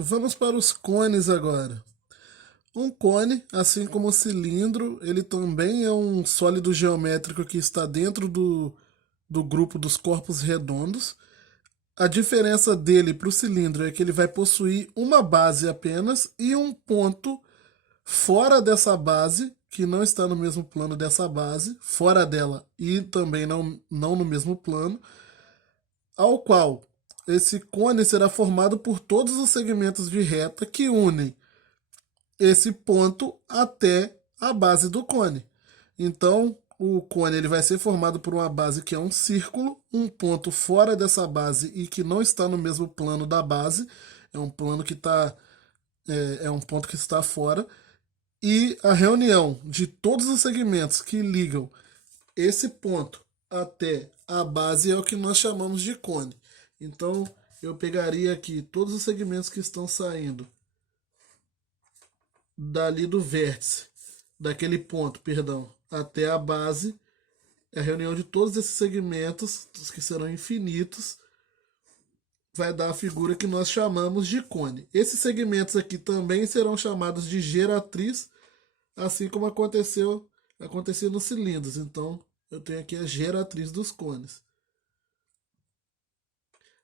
Vamos para os cones agora. Um cone, assim como o cilindro, ele também é um sólido geométrico que está dentro do grupo dos corpos redondos. A diferença dele para o cilindro é que ele vai possuir uma base apenas e um ponto fora dessa base, que não está no mesmo plano dessa base, fora dela e também não no mesmo plano, ao qual esse cone será formado por todos os segmentos de reta que unem esse ponto até a base do cone. Então, o cone ele vai ser formado por uma base que é um círculo, um ponto fora dessa base e que não está no mesmo plano da base, é um plano que está é um ponto que está fora, e a reunião de todos os segmentos que ligam esse ponto até a base é o que nós chamamos de cone. Então, eu pegaria aqui todos os segmentos que estão saindo dali do vértice, daquele ponto, perdão, até a base, a reunião de todos esses segmentos, que serão infinitos, vai dar a figura que nós chamamos de cone. Esses segmentos aqui também serão chamados de geratriz, assim como acontecia nos cilindros. Então, eu tenho aqui a geratriz dos cones.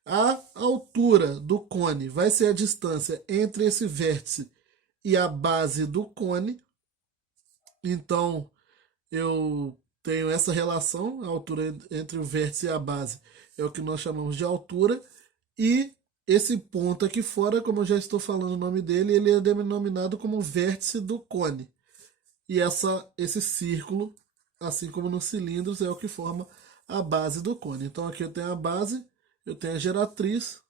A altura do cone vai ser a distância entre esse vértice e a base do cone. Então, eu tenho essa relação, a altura entre o vértice e a base é o que nós chamamos de altura, e esse ponto aqui fora, como eu já estou falando o nome dele, ele é denominado como vértice do cone. E esse círculo, assim como nos cilindros, é o que forma a base do cone. Então aqui eu tenho a base, eu tenho a geratriz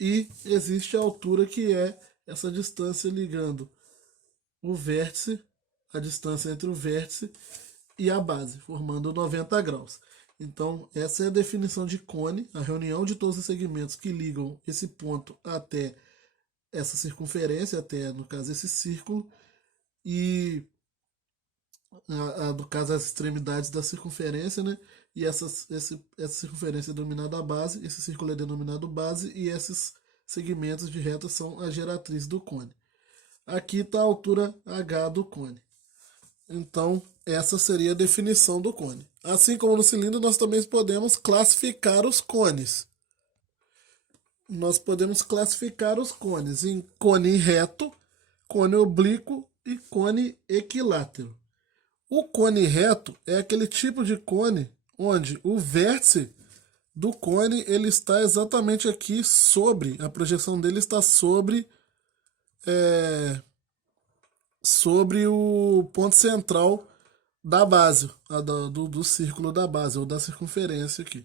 e existe a altura que é essa distância ligando o vértice, a distância entre o vértice e a base, formando 90 graus. Então, essa é a definição de cone, a reunião de todos os segmentos que ligam esse ponto até essa circunferência, até, no caso, esse círculo, e, no caso, as extremidades da circunferência, né? E essa circunferência é denominada base, esse círculo é denominado base, e esses segmentos de reta são a geratriz do cone. Aqui está a altura H do cone. Então, essa seria a definição do cone. Assim como no cilindro, nós também podemos classificar os cones. Nós podemos classificar os cones em cone reto, cone oblíquo e cone equilátero. O cone reto é aquele tipo de cone onde o vértice do cone ele está exatamente aqui sobre, a projeção dele está sobre o ponto central da base, do círculo da base, ou da circunferência aqui.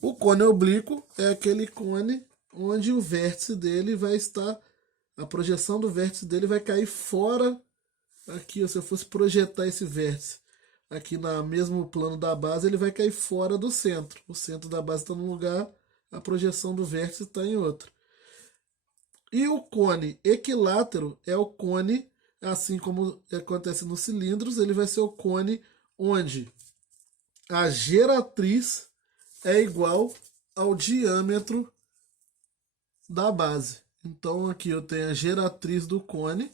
O cone oblíquo é aquele cone onde o vértice dele vai estar, a projeção do vértice dele vai cair fora, aqui, se eu fosse projetar esse vértice aqui no mesmo plano da base, ele vai cair fora do centro. O centro da base está num lugar, a projeção do vértice está em outro. E o cone equilátero é o cone, assim como acontece nos cilindros, ele vai ser o cone onde a geratriz é igual ao diâmetro da base. Então aqui eu tenho a geratriz do cone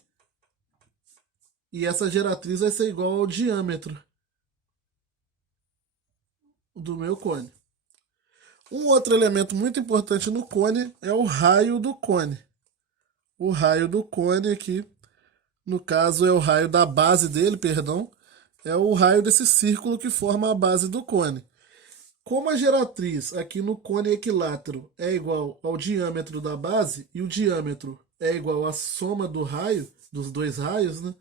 e essa geratriz vai ser igual ao diâmetro do meu cone. Um outro elemento muito importante no cone é o raio do cone. O raio do cone aqui, no caso é o raio da base dele, perdão, é o raio desse círculo que forma a base do cone. Como a geratriz aqui no cone equilátero é igual ao diâmetro da base e o diâmetro é igual à soma do raio, dos dois raios, né?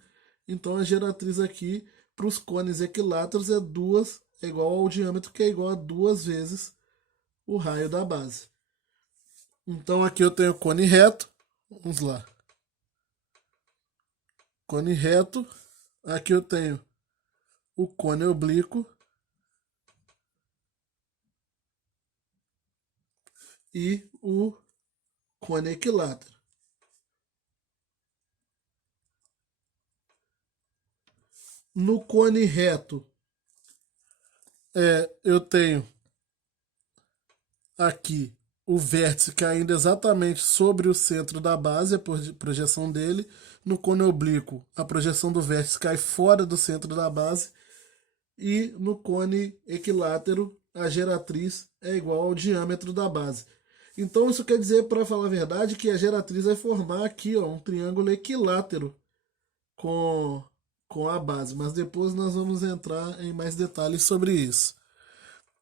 Então a geratriz aqui para os cones equiláteros é igual ao diâmetro, que é igual a 2 vezes o raio da base. Então aqui eu tenho cone reto, vamos lá. Cone reto, aqui eu tenho o cone oblíquo e o cone equilátero. No cone reto, eu tenho aqui o vértice caindo exatamente sobre o centro da base, a projeção dele. No cone oblíquo, a projeção do vértice cai fora do centro da base. E no cone equilátero, a geratriz é igual ao diâmetro da base. Então isso quer dizer, para falar a verdade, que a geratriz vai formar aqui ó, um triângulo equilátero com, com a base. Mas depois nós vamos entrar em mais detalhes sobre isso.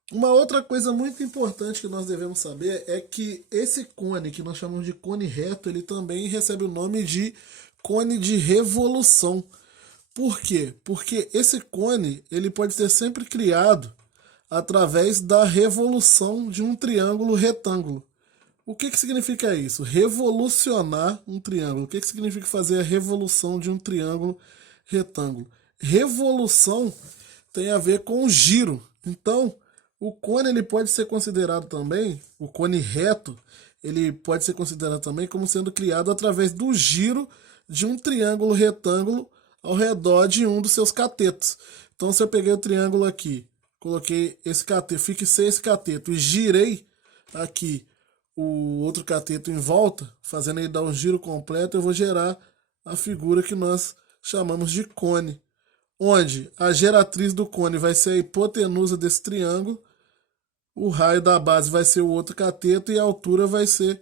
Uma outra coisa muito importante que nós devemos saber é que esse cone, que nós chamamos de cone reto, ele também recebe o nome de cone de revolução. Por quê? Porque esse cone ele pode ser sempre criado através da revolução de um triângulo retângulo. O que significa isso? Revolucionar um triângulo. O que significa fazer a revolução de um triângulo retângulo? Revolução tem a ver com giro. Então, o cone ele pode ser considerado também, o cone reto, ele pode ser considerado também como sendo criado através do giro de um triângulo retângulo ao redor de um dos seus catetos. Então, se eu peguei o triângulo aqui, coloquei esse cateto, fixei esse cateto e girei aqui o outro cateto em volta, fazendo ele dar um giro completo, eu vou gerar a figura que nós chamamos de cone, onde a geratriz do cone vai ser a hipotenusa desse triângulo, o raio da base vai ser o outro cateto e a altura vai ser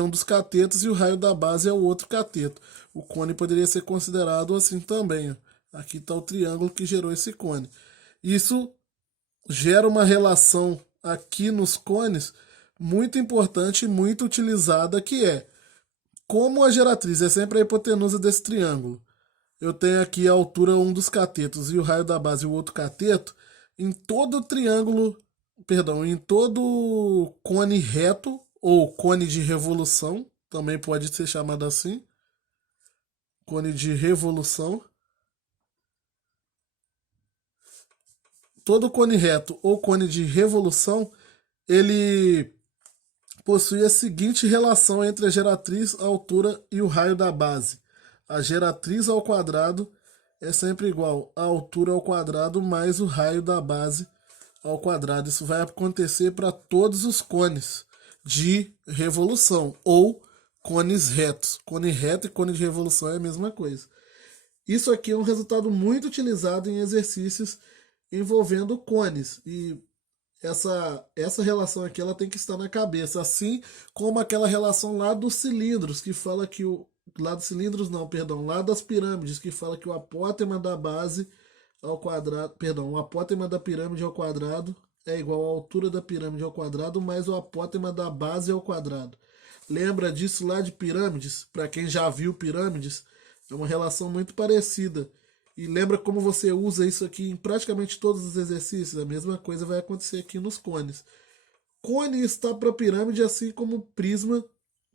um dos catetos e o raio da base é o outro cateto. O cone poderia ser considerado assim também. Aqui está o triângulo que gerou esse cone. Isso gera uma relação aqui nos cones muito importante e muito utilizada, que é como a geratriz é sempre a hipotenusa desse triângulo. Eu tenho aqui a altura um dos catetos e o raio da base o outro cateto. Em todo triângulo, perdão, em todo cone reto ou cone de revolução, também pode ser chamado assim, cone de revolução. Todo cone reto ou cone de revolução, ele possui a seguinte relação entre a geratriz, a altura e o raio da base. A geratriz ao quadrado é sempre igual à altura ao quadrado mais o raio da base ao quadrado. Isso vai acontecer para todos os cones de revolução ou cones retos. Cone reto e cone de revolução é a mesma coisa. Isso aqui é um resultado muito utilizado em exercícios envolvendo cones. E essa relação aqui ela tem que estar na cabeça, assim como aquela relação lá dos cilindros, que fala que lá dos cilindros não, perdão, lá das pirâmides, que fala que o apótema da base ao quadrado, perdão, o apótema da pirâmide ao quadrado é igual à altura da pirâmide ao quadrado mais o apótema da base ao quadrado. Lembra disso lá de pirâmides? Para quem já viu pirâmides, é uma relação muito parecida. E lembra como você usa isso aqui em praticamente todos os exercícios? A mesma coisa vai acontecer aqui nos cones. Cone está para pirâmide, assim como prisma,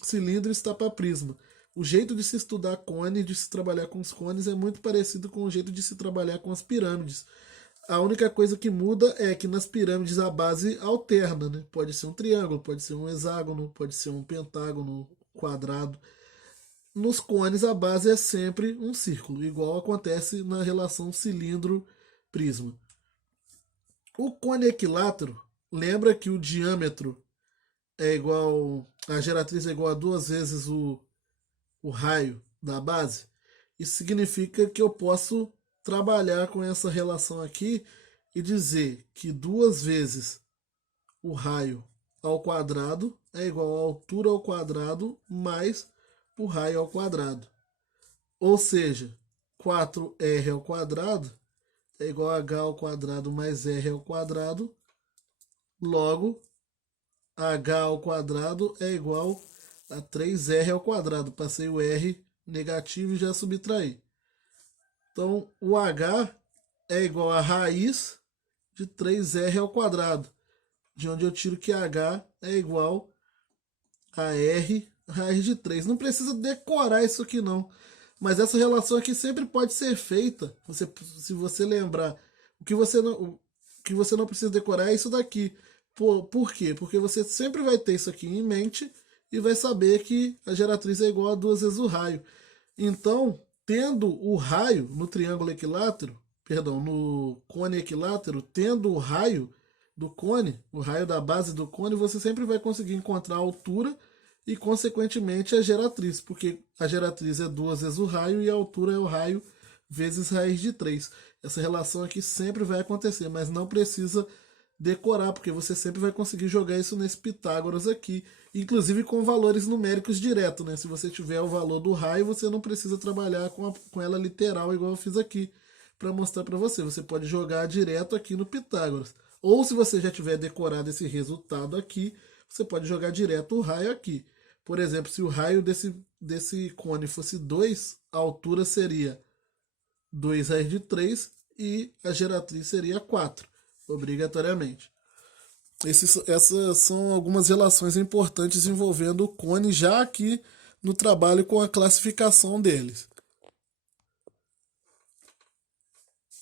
cilindro está para prisma. O jeito de se estudar cone, de se trabalhar com os cones, é muito parecido com o jeito de se trabalhar com as pirâmides. A única coisa que muda é que nas pirâmides a base alterna, né? Pode ser um triângulo, pode ser um hexágono, pode ser um pentágono, quadrado. Nos cones a base é sempre um círculo, igual acontece na relação cilindro-prisma. O cone equilátero, lembra que o diâmetro é igual, a geratriz é igual a duas vezes o raio da base? Isso significa que eu posso trabalhar com essa relação aqui e dizer que duas vezes o raio ao quadrado é igual à altura ao quadrado mais o raio ao quadrado. Ou seja, 4r ao quadrado é igual a h ao quadrado mais r ao quadrado. Logo, h ao quadrado é igual a 3r ao quadrado. Passei o r negativo e já subtraí. Então, o h é igual a raiz de 3r ao quadrado, de onde eu tiro que h é igual a r raiz de 3. Não precisa decorar isso aqui não, mas essa relação aqui sempre pode ser feita. Se você lembrar, o que você não precisa decorar é isso daqui. Por quê? Porque você sempre vai ter isso aqui em mente e vai saber que a geratriz é igual a duas vezes o raio. Então, tendo o raio no triângulo equilátero, perdão, no cone equilátero, tendo o raio, do cone, o raio da base do cone, você sempre vai conseguir encontrar a altura e, consequentemente, a geratriz, porque a geratriz é 2 vezes o raio e a altura é o raio vezes raiz de 3. Essa relação aqui sempre vai acontecer, mas não precisa decorar, porque você sempre vai conseguir jogar isso nesse Pitágoras aqui, inclusive com valores numéricos direto, né? Se você tiver o valor do raio, você não precisa trabalhar com ela literal, igual eu fiz aqui, para mostrar para você. Você pode jogar direto aqui no Pitágoras. Ou se você já tiver decorado esse resultado aqui, você pode jogar direto o raio aqui. Por exemplo, se o raio desse cone fosse 2, a altura seria 2 raiz de 3 e a geratriz seria 4, obrigatoriamente. Essas são algumas relações importantes envolvendo o cone já aqui no trabalho com a classificação deles.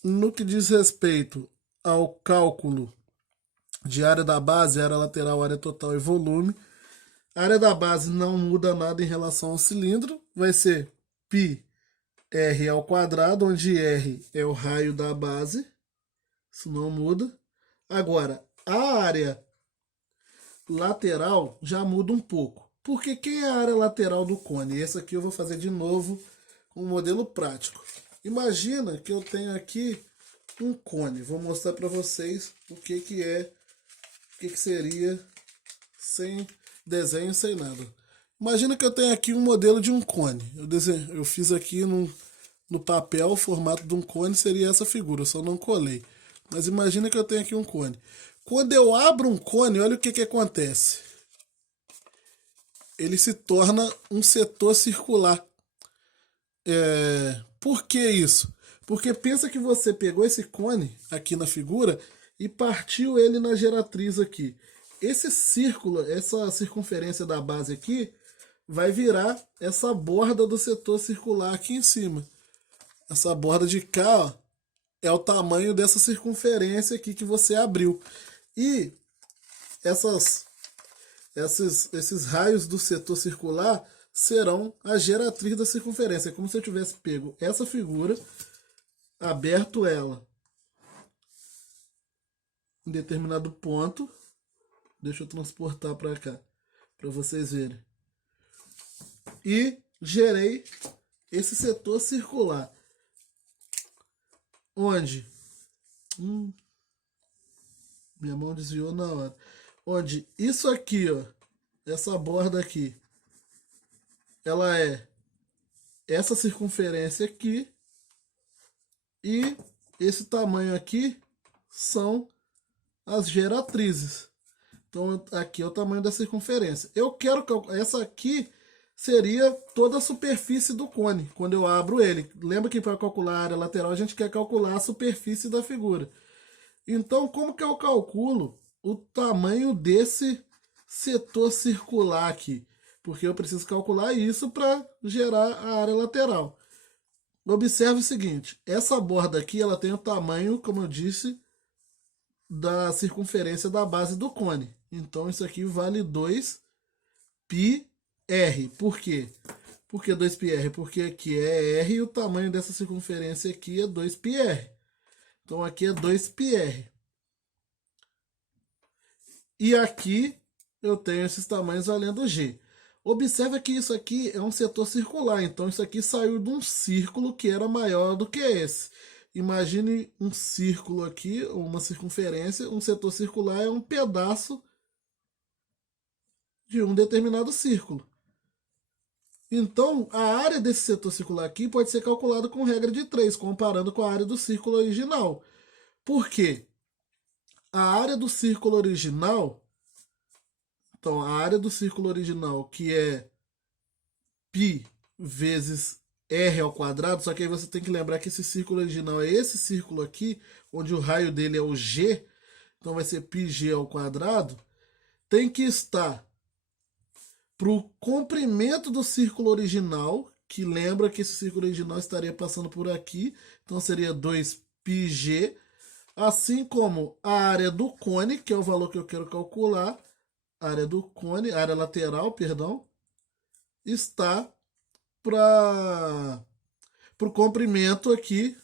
No que diz respeito ao cálculo de área da base, área lateral, área total e volume, a área da base não muda nada em relação ao cilindro, vai ser π r ao quadrado, onde r é o raio da base, isso não muda. Agora, a área lateral já muda um pouco. Porque quem é a área lateral do cone? Esse aqui eu vou fazer de novo um modelo prático. Imagina que eu tenho aqui um cone. Vou mostrar para vocês o que seria sem desenho, sem nada. Imagina que eu tenho aqui um modelo de um cone. Eu fiz aqui no papel o formato de um cone, seria essa figura, eu só não colei. Mas imagina que eu tenho aqui um cone. Quando eu abro um cone, olha o que acontece. Ele se torna um setor circular. Por que isso? Porque pensa que você pegou esse cone aqui na figura e partiu ele na geratriz aqui. Esse círculo, essa circunferência da base aqui, vai virar essa borda do setor circular aqui em cima. Essa borda de cá, ó, é o tamanho dessa circunferência aqui que você abriu. E esses raios do setor circular serão a geratriz da circunferência. É como se eu tivesse pego essa figura, aberto ela em determinado ponto. Deixa eu transportar para cá, para vocês verem. E gerei esse setor circular. Onde? Minha mão desviou na hora. Onde isso aqui, ó, essa borda aqui, ela é essa circunferência aqui e esse tamanho aqui são as geratrizes. Então aqui é o tamanho da circunferência. Eu quero que essa aqui seria toda a superfície do cone, quando eu abro ele. Lembra que para calcular a área lateral a gente quer calcular a superfície da figura. Então, como que eu calculo o tamanho desse setor circular aqui? Porque eu preciso calcular isso para gerar a área lateral. Observe o seguinte, essa borda aqui ela tem o tamanho, como eu disse, da circunferência da base do cone. Então, isso aqui vale 2πr. Por quê? Por que 2πr? Porque aqui é r e o tamanho dessa circunferência aqui é 2πr. Então, aqui é 2πr. E aqui eu tenho esses tamanhos valendo g. Observe que isso aqui é um setor circular. Então, isso aqui saiu de um círculo que era maior do que esse. Imagine um círculo aqui, uma circunferência. Um setor circular é um pedaço de um determinado círculo. Então, a área desse setor circular aqui pode ser calculada com regra de 3, comparando com a área do círculo original. Por quê? A área do círculo original, então a área do círculo original, que é π vezes r ao quadrado, só que aí você tem que lembrar que esse círculo original é esse círculo aqui, onde o raio dele é o g, então vai ser πg ao quadrado, tem que estar para o comprimento do círculo original, que lembra que esse círculo original estaria passando por aqui, então seria 2πg, assim como a área do cone, que é o valor que eu quero calcular, a área do cone, a área lateral, perdão, está para o comprimento aqui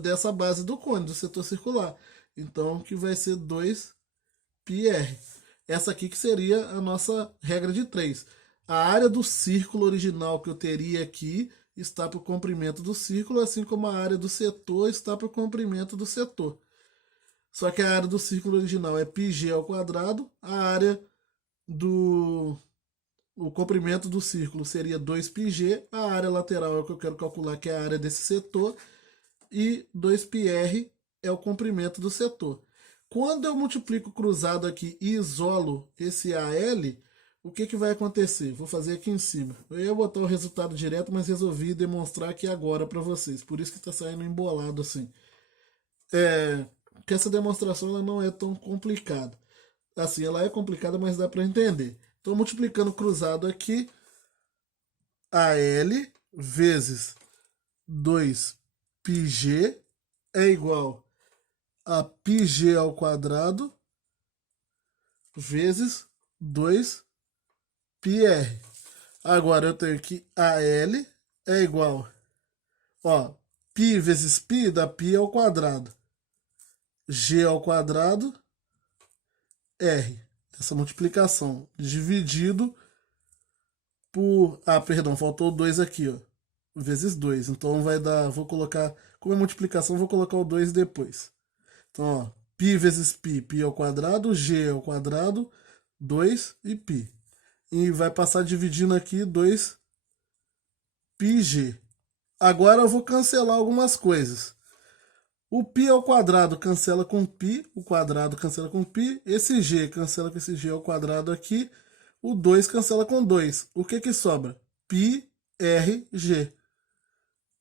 dessa base do cone, do setor circular. Então, que vai ser 2πr. Essa aqui que seria a nossa regra de 3. A área do círculo original que eu teria aqui está para o comprimento do círculo, assim como a área do setor está para o comprimento do setor. Só que a área do círculo original é πg ao quadrado, a área do o comprimento do círculo seria 2πg, a área lateral é o que eu quero calcular, que é a área desse setor, e 2πr é o comprimento do setor. Quando eu multiplico cruzado aqui e isolo esse AL, o que vai acontecer? Vou fazer aqui em cima. Eu ia botar o resultado direto, mas resolvi demonstrar aqui agora para vocês. Por isso que está saindo embolado assim. Que essa demonstração ela não é tão complicada. Assim, ela é complicada, mas dá para entender. Então, multiplicando cruzado aqui, AL vezes 2πg é igual a πg ao quadrado vezes 2πr. Agora eu tenho que AL é igual, π vezes π dá π ao quadrado. G ao quadrado, R. Essa multiplicação dividido por... perdão, faltou 2 aqui, vezes 2. Então vai dar, vou colocar, como é multiplicação, vou colocar o 2 depois. Então, π vezes π, π ao quadrado, G ao quadrado, 2 e π. E vai passar dividindo aqui 2πg. Agora eu vou cancelar algumas coisas. O π ao quadrado cancela com π, o quadrado cancela com π, esse g cancela com esse g ao quadrado aqui, o 2 cancela com 2. O que sobra? πrg.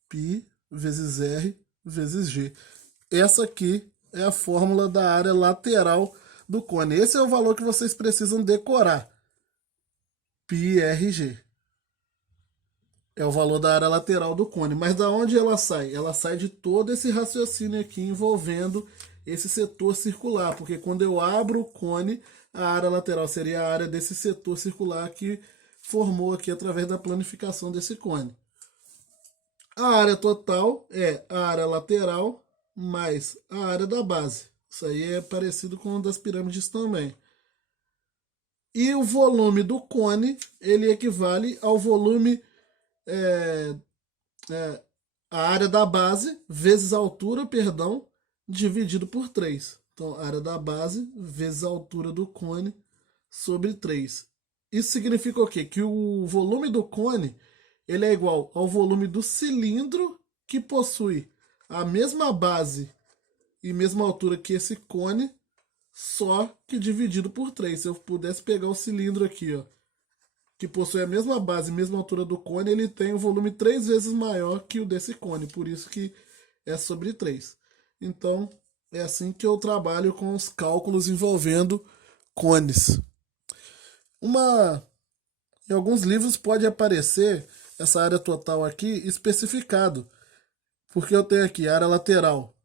π vezes r vezes g. Essa aqui é a fórmula da área lateral do cone. Esse é o valor que vocês precisam decorar. πrg. É o valor da área lateral do cone. Mas da onde ela sai? Ela sai de todo esse raciocínio aqui envolvendo esse setor circular. Porque quando eu abro o cone, a área lateral seria a área desse setor circular que formou aqui através da planificação desse cone. A área total é a área lateral mais a área da base. Isso aí é parecido com o das pirâmides também. E o volume do cone, ele equivale ao volume... a área da base vezes a altura, dividido por 3. Então, a área da base vezes a altura do cone sobre 3. Isso significa o quê? Que o volume do cone ele é igual ao volume do cilindro que possui a mesma base e mesma altura que esse cone, só que dividido por 3. Se eu pudesse pegar o cilindro aqui, que possui a mesma base e mesma altura do cone, ele tem um volume 3 vezes maior que o desse cone, por isso que é sobre 3. Então, é assim que eu trabalho com os cálculos envolvendo cones. Em alguns livros pode aparecer essa área total aqui especificado, porque eu tenho aqui a área lateral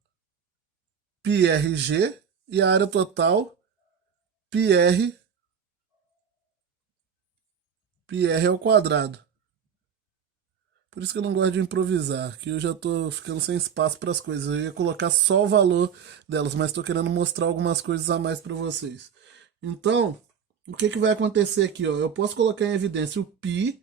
πrg e a área total πr ao quadrado. Por isso que eu não gosto de improvisar, que eu já estou ficando sem espaço para as coisas. Eu ia colocar só o valor delas, mas estou querendo mostrar algumas coisas a mais para vocês. Então, o que vai acontecer aqui? Eu posso colocar em evidência o π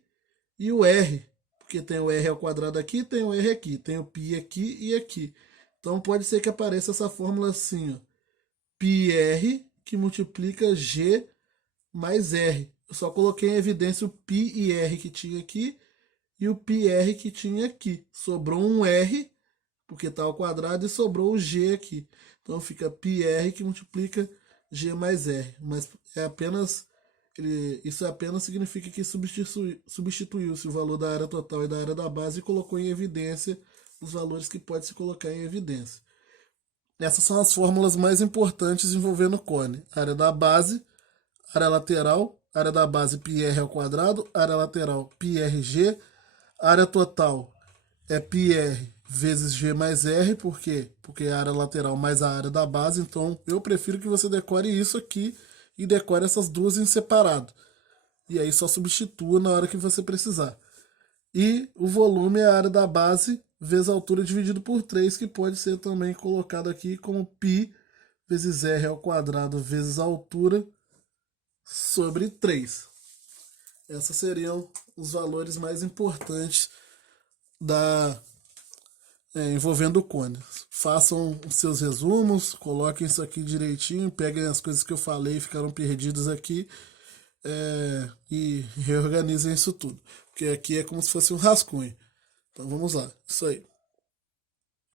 e o r, porque tem o r ao quadrado aqui, tem o r aqui, tem o π aqui e aqui. Então pode ser que apareça essa fórmula assim, πr que multiplica g mais r. Eu só coloquei em evidência o π e r que tinha aqui e o πr que tinha aqui. Sobrou um r, porque está ao quadrado, e sobrou o g aqui. Então fica πr que multiplica g mais r. Mas é apenas... isso apenas significa que substituiu-se o valor da área total e da área da base e colocou em evidência os valores que pode se colocar em evidência. Essas são as fórmulas mais importantes envolvendo cone. Área da base, área lateral, área da base πr ao quadrado, área lateral πrg, área total é πr vezes g mais r, por quê? Porque é a área lateral mais a área da base, então eu prefiro que você decore isso aqui e decore essas duas em separado. E aí só substitua na hora que você precisar. E o volume é a área da base vezes a altura dividido por 3, que pode ser também colocado aqui como π vezes r ao quadrado vezes a altura sobre 3. Esses seriam os valores mais importantes da envolvendo o cone. Façam os seus resumos, coloquem isso aqui direitinho, peguem as coisas que eu falei e ficaram perdidas aqui e reorganizem isso tudo. Porque aqui é como se fosse um rascunho. Então vamos lá, isso aí.